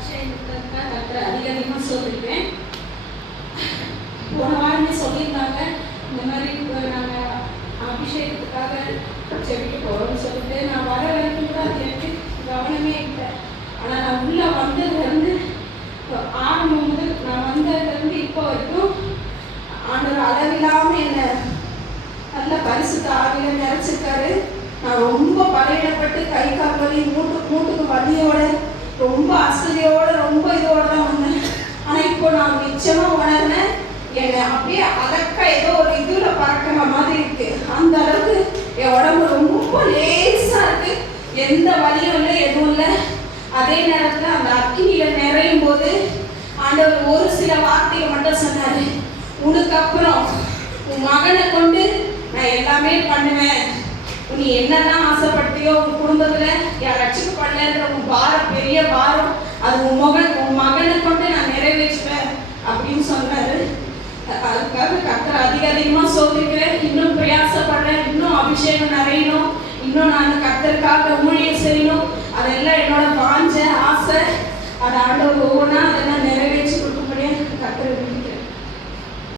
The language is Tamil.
அபிஷேகத்துக்காக கர்த்தரை அதிக அதிகமாக சொல்லியிருக்கேன். போன வாரமே சொல்லியிருந்தாங்க இந்த மாதிரி நாங்கள் அபிஷேகத்துக்காக செவிக்க போகிறோம்னு சொல்லிட்டு நான் வர வரைக்கும் கூட அது எனக்கு கவனமே இல்லை. ஆனால் நான் உள்ளே வந்ததுலேருந்து ஆரம்பம் முதல் நான் வந்ததுலேருந்து இப்போ வரைக்கும் ஆண்டவர் அளவில்லாமல் என்னை நல்ல பரிசுத்த ஆவியில நிறைச்சிருக்காரு நான் ரொம்ப பழைய என்னை அப்படியே அலக்க ஏதோ ஒரு இதுல பறக்கிற மாதிரி இருக்கு. அந்த அளவுக்கு என் உடம்பு ரொம்ப லேசா இருக்கு. எந்த வழியும் இல்லை எதுவும் இல்லை. அதே நேரத்துல அந்த அக்கினியில நிறையும் போது ஆண்டவர் ஒரு சில வார்த்தையை மட்டும் சொன்னாரு. உனக்கு அப்புறம் உன் மகனை கொண்டு நான் எல்லாமே பண்ணுவேன். நீ என்னதான் ஆசைப்பட்டியோ உன் குடும்பத்துல என் பண்ணலன்ற உன் பாரம் பெரிய பாரம் அது உன் மகன் உன் மகனை கொண்டு நான் நிறைவேற்றுவேன் அப்படின்னு சொன்னேன் விஷயம் நிறையணும் இன்னும் நான் கத்தருக்காக ஊழியம் செய்யணும்